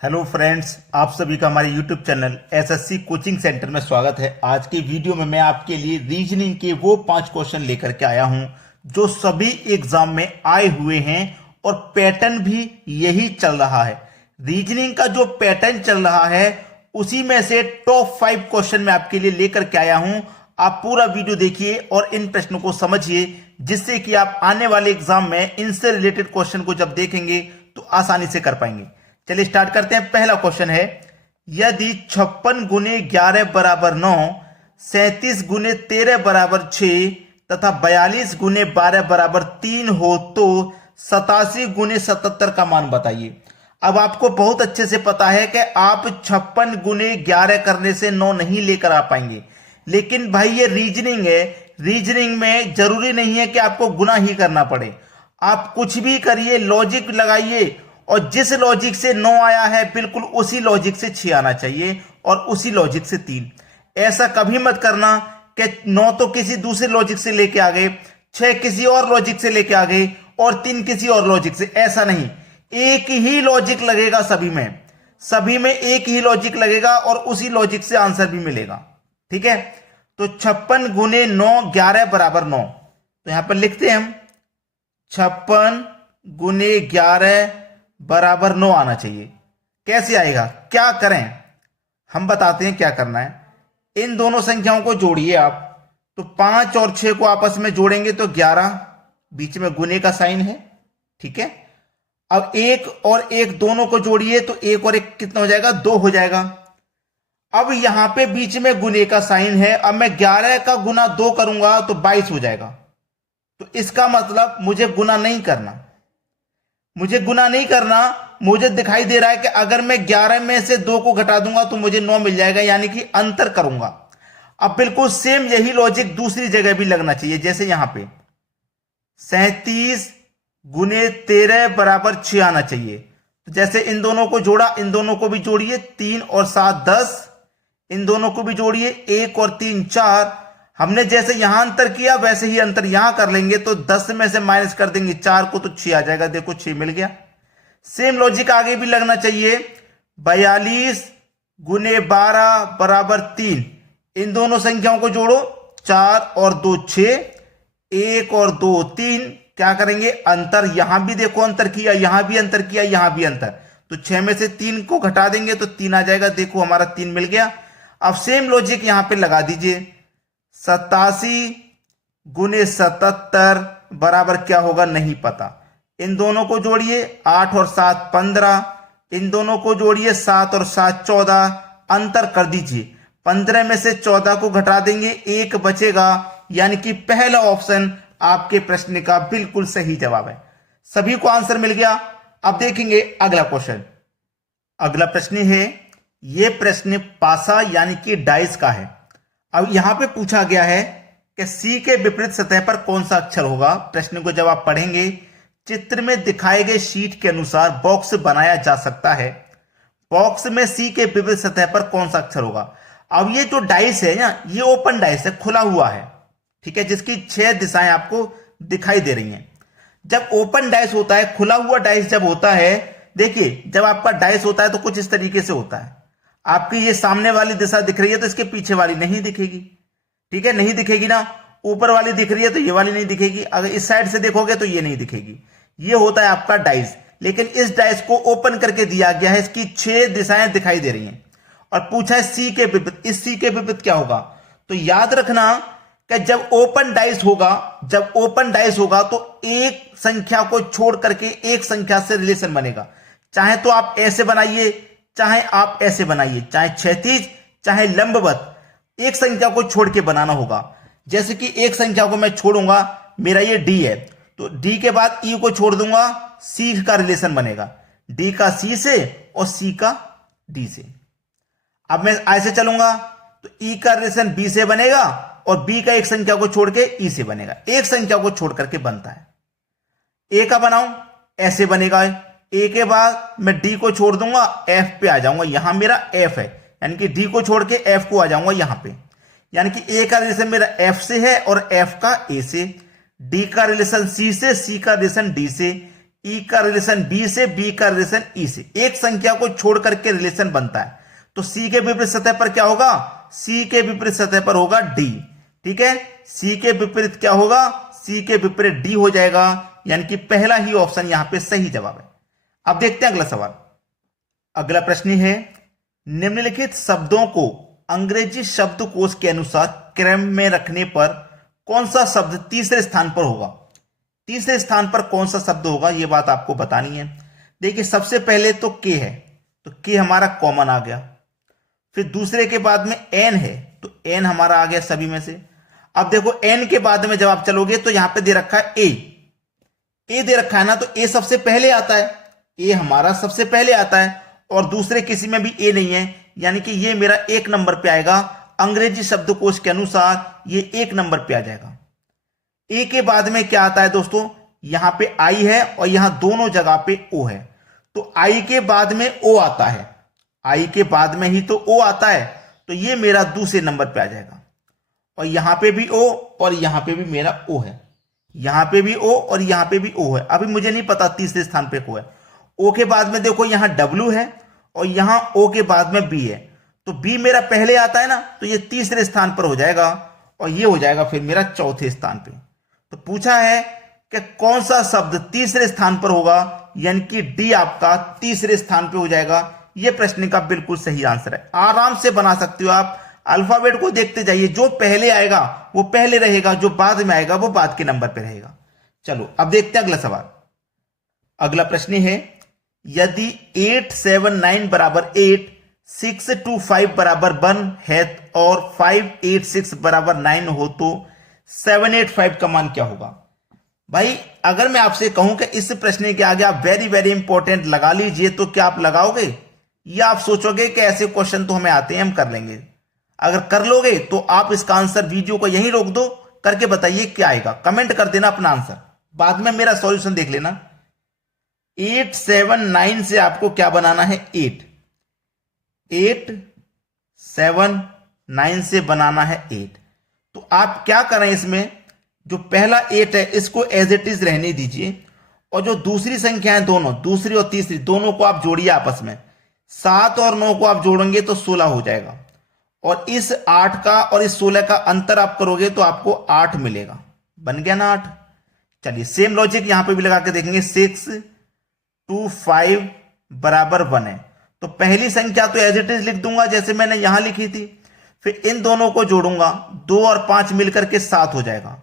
Hello friends, आप सभी का हमारे YouTube channel SSC coaching centre में स्वागत है। आज की वीडियो में मैं आपके लिए रीजनिंग के वो 5 क्वेश्चन लेकर के आया हूं जो सभी एग्जाम में आए हुए हैं और पैटर्न भी यही चल रहा है। रीजनिंग का जो पैटर्न चल रहा है उसी में से टॉप 5 क्वेश्चन मैं आपके लिए लेकर के आया हूं। आप पूरा वीडियो देखिए और इन प्रश्नों को समझिए, जिससे कि आप आने वाले एग्जाम में इनसे रिलेटेड क्वेश्चन को जब देखेंगे तो आसानी से कर पाएंगे। चलिए स्टार्ट करते हैं। पहला क्वेश्चन है, यदि 56 गुने 11 बराबर 9, 37 गुने 13 बराबर 6 तथा 42 गुने 12 बराबर 3 हो तो 87 गुने 77 का मान बताइए। अब आपको बहुत अच्छे से पता है कि आप 56 गुने 11 करने से 9 नहीं लेकर आ पाएंगे, लेकिन भाई ये रीजनिंग है। रीजनिंग में जरूरी नहीं है कि आपको गुना ही करना पड़े। आप कुछ भी करिए, लॉजिक लगाइए, और जिस लॉजिक से 9 आया है बिल्कुल उसी लॉजिक से 6 आना चाहिए और उसी लॉजिक से 3। ऐसा कभी मत करना कि 9 तो किसी दूसरे लॉजिक से लेके आ गए, 6 किसी और लॉजिक से लेके आ गए और 3 किसी और लॉजिक से। ऐसा नहीं, एक ही लॉजिक लगेगा सभी में एक ही लॉजिक लगेगा और उसी लॉजिक से आंसर भी मिलेगा। ठीक है, तो 56 गुने 9 11 बराबर 9, तो यहां पर लिखते हैं हम 56 गुने 11 बराबर 9 आना चाहिए। कैसे आएगा, क्या करें, हम बताते हैं क्या करना है। इन दोनों संख्याओं को जोड़िए आप, तो 5 और 6 को आपस में जोड़ेंगे तो 11, बीच में गुने का साइन है। ठीक है, अब 1 और 1 दोनों को जोड़िए तो 1 और 1 कितना हो जाएगा, 2 हो जाएगा। अब यहां पे बीच में गुने का साइन है, अब मैं 11 का गुना 2 करूंगा तो 22 हो जाएगा। तो इसका मतलब मुझे गुना नहीं करना, मुझे दिखाई दे रहा है कि अगर मैं 11 में से 2 को घटा दूंगा तो मुझे 9 मिल जाएगा, यानी कि अंतर करूंगा। अब बिल्कुल सेम यही लॉजिक दूसरी जगह भी लगना चाहिए। जैसे यहां पे 37 गुने 13 बराबर 6 आना चाहिए। तो जैसे इन दोनों को जोड़ा, इन दोनों को भी जोड़िए, 3 और 7 10, इन दोनों को भी जोड़िए, 1 और 3 4। हमने जैसे यहां अंतर किया वैसे ही अंतर यहां कर लेंगे, तो 10 में से माइनस कर देंगे 4 को तो 6 आ जाएगा। देखो 6 मिल गया। सेम लॉजिक आगे भी लगना चाहिए, 42 गुने 12 बराबर 3, इन दोनों संख्याओं को जोड़ो, 4 और 2 6, 1 और 2 3, क्या करेंगे, अंतर। यहां भी देखो अंतर किया, यहां भी अंतर किया, यहां भी अंतर, तो 6 में से 3 को घटा देंगे तो 3 आ जाएगा। देखो हमारा 3 मिल गया। अब सेम लॉजिक यहां पे लगा दीजिए, 87 गुने 77 बराबर क्या होगा, नहीं पता। इन दोनों को जोड़िए, 8 और 7 15, इन दोनों को जोड़िए, 7 और 7 14, अंतर कर दीजिए, 15 में से 14 को घटा देंगे, 1 बचेगा, यानी कि पहला ऑप्शन आपके प्रश्न का बिल्कुल सही जवाब है। सभी को आंसर मिल गया। अब देखेंगे अगला क्वेश्चन। अगला प्रश्न है, यह प्रश्न पासा यानी कि डाइस का है। अब यहां पे पूछा गया है कि सी के विपरीत सतह पर कौन सा अक्षर होगा। प्रश्न को जब आप पढ़ेंगे, चित्र में दिखाए गए शीट के अनुसार बॉक्स बनाया जा सकता है। बॉक्स में सी के विपरीत सतह पर कौन सा अक्षर होगा। अब ये जो डाइस है ना, ये ओपन डाइस है, खुला हुआ है। ठीक है, जिसकी 6 दिशाएं आपको दिखाई दे रही हैं। जब ओपन डाइस होता है, खुला हुआ डाइस जब होता है, देखिए जब आपका डाइस होता है तो कुछ इस तरीके से होता है। आपकी ये सामने वाली दिशा दिख रही है तो इसके पीछे वाली नहीं दिखेगी। ठीक है, नहीं दिखेगी ना। ऊपर वाली दिख रही है तो ये वाली नहीं दिखेगी। अगर इस साइड से देखोगे तो ये नहीं दिखेगी। ये होता है आपका डाइस। लेकिन इस डाइस को ओपन करके दिया गया है, इसकी 6 दिशाएं दिखाई दे रही हैं और पूछा है सी के विपरीत। इस सी के विपरीत क्या होगा, तो याद रखना कि जब ओपन डाइस होगा तो एक संख्या को छोड़ करके एक संख्या से रिलेशन बनेगा। चाहे तो आप ऐसे बनाइए, चाहे आप ऐसे बनाइए, चाहे क्षैतिज चाहे लंबवत, एक संख्या को छोड़ के बनाना होगा। जैसे कि एक संख्या को मैं छोड़ूंगा, मेरा ये डी है, तो डी के बाद ई को छोड़ दूंगा, सी का रिलेशन बनेगा, डी का सी से और सी का डी से। अब मैं ऐसे चलूंगा तो ई का रिलेशन बी से बनेगा और बी का एक संख्या को छोड़ के ई से बनेगा। एक संख्या को छोड़ करके बनता है। ए का बनाऊं, ऐसे बनेगा। ए के बाद मैं डी को छोड़ दूंगा, एफ पे आ जाऊंगा, यहां मेरा एफ है, यानी कि डी को छोड़ के एफ को आ जाऊंगा यहां पे। यानी कि ए का रिलेशन मेरा एफ से है और एफ का ए से, डी का रिलेशन सी से, सी का रिलेशन डी से, ई का रिलेशन बी से, बी का रिलेशन ई से, एक संख्या को छोड़ करके रिलेशन बनता है। तो सी के विपरीत सतह पर क्या होगा, सी के विपरीत सतह पर होगा डी। ठीक है, सी के विपरीत क्या होगा, सी के विपरीत डी हो जाएगा, यानी कि पहला ही ऑप्शन यहां पे सही जवाब है। अब देखते हैं अगला सवाल। अगला प्रश्न है, निम्नलिखित शब्दों को अंग्रेजी शब्दकोश के अनुसार क्रम में रखने पर कौन सा शब्द तीसरे स्थान पर होगा। तीसरे स्थान पर कौन सा शब्द होगा, यह बात आपको बतानी है। देखिए, सबसे पहले तो के है, तो के हमारा कॉमन आ गया। फिर दूसरे के बाद में एन है, तो एन हमारा आ गया सभी में से। अब देखो, एन के बाद में जब आप चलोगे तो यहां पे दे रखा है ए दे रखा है ना, तो ए सबसे पहले आता है, ए हमारा सबसे पहले आता है, और दूसरे किसी में भी ए नहीं है, यानी कि ये मेरा एक नंबर पे आएगा। अंग्रेजी शब्दकोश के अनुसार ये एक नंबर पे आ जाएगा। ए के बाद में क्या आता है दोस्तों, यहां पे आई है और यहां दोनों जगह पे ओ है, तो आई के बाद में ओ आता है, आई के बाद में ही तो ओ आता है, तो ये मेरा दूसरे नंबर पे आ जाएगा। और यहां पे भी ओ और यहां पे भी मेरा ओ है, यहां पे भी ओ और यहां पे भी ओ है। अभी मुझे नहीं पता तीसरे स्थान पे को है। ओ के बाद में देखो यहां डब्ल्यू है और यहां ओ के बाद में बी है, तो बी मेरा पहले आता है ना, तो ये तीसरे स्थान पर हो जाएगा और ये हो जाएगा फिर मेरा चौथे स्थान पे। तो पूछा है कि कौन सा शब्द तीसरे स्थान पर होगा, यानी कि डी आपका तीसरे स्थान पे हो जाएगा। ये प्रश्न का बिल्कुल सही आंसर है। आराम से बना सकते हो आप, अल्फाबेट को देखते जाइए, जो पहले आएगा वो पहले रहेगा, जो बाद में आएगा वो बाद के नंबर पे रहेगा। चलो अब देखते हैं अगला सवाल। अगला प्रश्न है, यदि 8 7 9 बराबर 8, 6 2 5 बराबर 1 है और 5 8 6 बराबर 9 हो तो 7 8 5 का मान क्या होगा। भाई अगर मैं आपसे कहूं कि इस प्रश्न के आगे आप वेरी वेरी इंपॉर्टेंट लगा लीजिए, तो क्या आप लगाओगे, या आप सोचोगे कि ऐसे क्वेश्चन तो हमें आते हैं, हम कर लेंगे। अगर कर लोगे तो आप इसका आंसर वीडियो को यहीं रोक दो, करके बताइए क्या आएगा, कमेंट कर देना अपना आंसर, बाद में मेरा सॉल्यूशन देख लेना। 8 7 9 से आपको क्या बनाना है, 8 7 9 से बनाना है 8। तो आप क्या करें, इसमें जो पहला 8 है इसको एज इट इज रहने दीजिए, और जो दूसरी संख्या है दोनों, दूसरी और तीसरी दोनों को आप जोड़िए आपस में। 7 और 9 को आप जोड़ेंगे तो 16 हो जाएगा, और इस 8 का और इस 16 का अंतर आप करोगे तो आपको 8 मिलेगा। बन गया ना 8। चलिए सेम लॉजिक यहां पे भी लगा के देखेंगे। 6 2 5 बराबर 1 है, तो पहली संख्या तो एज इट इज लिख दूंगा जैसे मैंने यहां लिखी थी, फिर इन दोनों को जोड़ूंगा, 2 और 5 मिलकर के 7 हो जाएगा।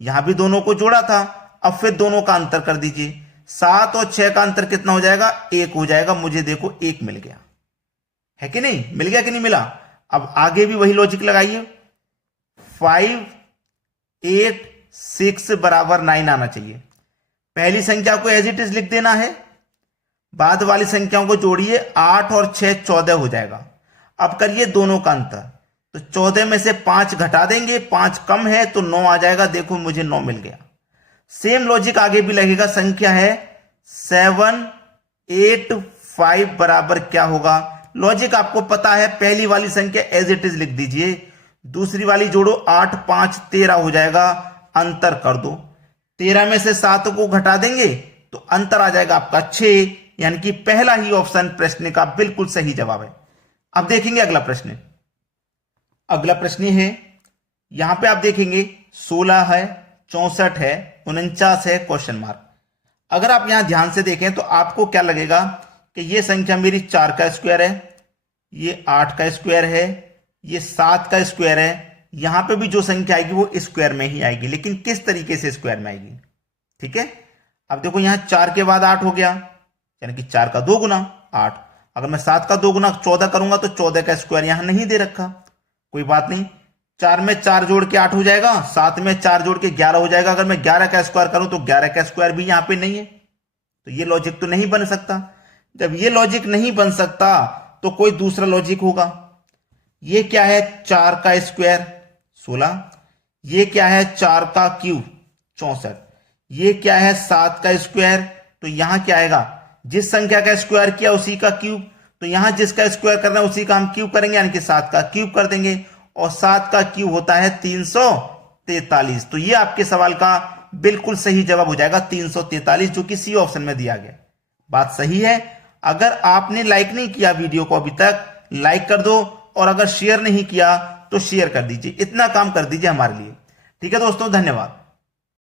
यहां भी दोनों को जोड़ा था, अब फिर दोनों का अंतर कर दीजिए, 7 और 6 का अंतर कितना हो जाएगा, 1 हो जाएगा। मुझे देखो 1 मिल गया है कि नहीं, मिल गया कि नहीं मिला। अब आगे भी वही लॉजिक लगाइए, 5 8 6 बराबर 9 आना चाहिए। पहली संख्या को एज इट इज लिख देना है, बाद वाली संख्याओं को जोड़िए, 8 और 6 14 हो जाएगा। अब करिए दोनों का अंतर, तो 14 में से 5 घटा देंगे, 5 कम है तो 9 आ जाएगा। देखो मुझे 9 मिल गया। सेम लॉजिक आगे भी लगेगा। संख्या है 7 8 5 बराबर क्या होगा, लॉजिक आपको पता है, पहली वाली संख्या एज इट इज लिख दीजिए, दूसरी वाली जोड़ो, 8 5 13 हो जाएगा, अंतर कर दो, 13 में से 7 को घटा देंगे तो अंतर आ जाएगा आपका 6, यानी कि पहला ही ऑप्शन प्रश्न का बिल्कुल सही जवाब है। अब देखेंगे अगला प्रश्न। अगला प्रश्न है, यहां पे आप देखेंगे 16 है, 64 है, 49 है, क्वेश्चन मार्क। अगर आप यहां ध्यान से देखें तो आपको क्या लगेगा कि ये संख्या मेरी 4 का स्क्वायर है, ये 8 का स्क्वायर है, ये 7 का स्क्वायर है। यहां पे भी जो संख्या आएगी वो स्क्वायर में ही आएगी, लेकिन किस तरीके से स्क्वायर में आएगी। ठीक है, अब देखो यहां 4 के बाद 8 हो गया, यानी कि 4 का 2 गुना 8। अगर मैं 7 का 2 गुना 14 करूंगा तो 14 का स्क्वायर यहां नहीं दे रखा, कोई बात नहीं, 4 में 4 जोड़ के 8 हो जाएगा, 7 में 4 जोड़ के 11 हो जाएगा। अगर मैं 11 का स्क्वायर करूं तो 11 का स्क्वायर भी यहां पे नहीं है, तो ये लॉजिक तो नहीं बन सकता। जब ये लॉजिक नहीं बन सकता तो कोई दूसरा लॉजिक होगा। ये क्या है, 4 का स्क्वायर 16, ये क्या है 4 का क्यूब 64, ये क्या है 7 का स्क्वायर, तो यहां क्या आएगा, जिस संख्या का स्क्वायर किया उसी का क्यूब, तो यहां जिसका स्क्वायर करना है उसी का हम क्यूब करेंगे, यानी कि 7 का क्यूब कर देंगे, और 7 का क्यूब होता है 343। तो ये आपके सवाल का बिल्कुल सही जवाब हो जाएगा 343, जो कि सी ऑप्शन में दिया गया। बात सही है। अगर आपने लाइक नहीं किया वीडियो को अभी तक, लाइक कर दो, और अगर शेयर नहीं किया तो शेयर कर दीजिए। इतना काम कर दीजिए हमारे लिए। ठीक है दोस्तों, धन्यवाद।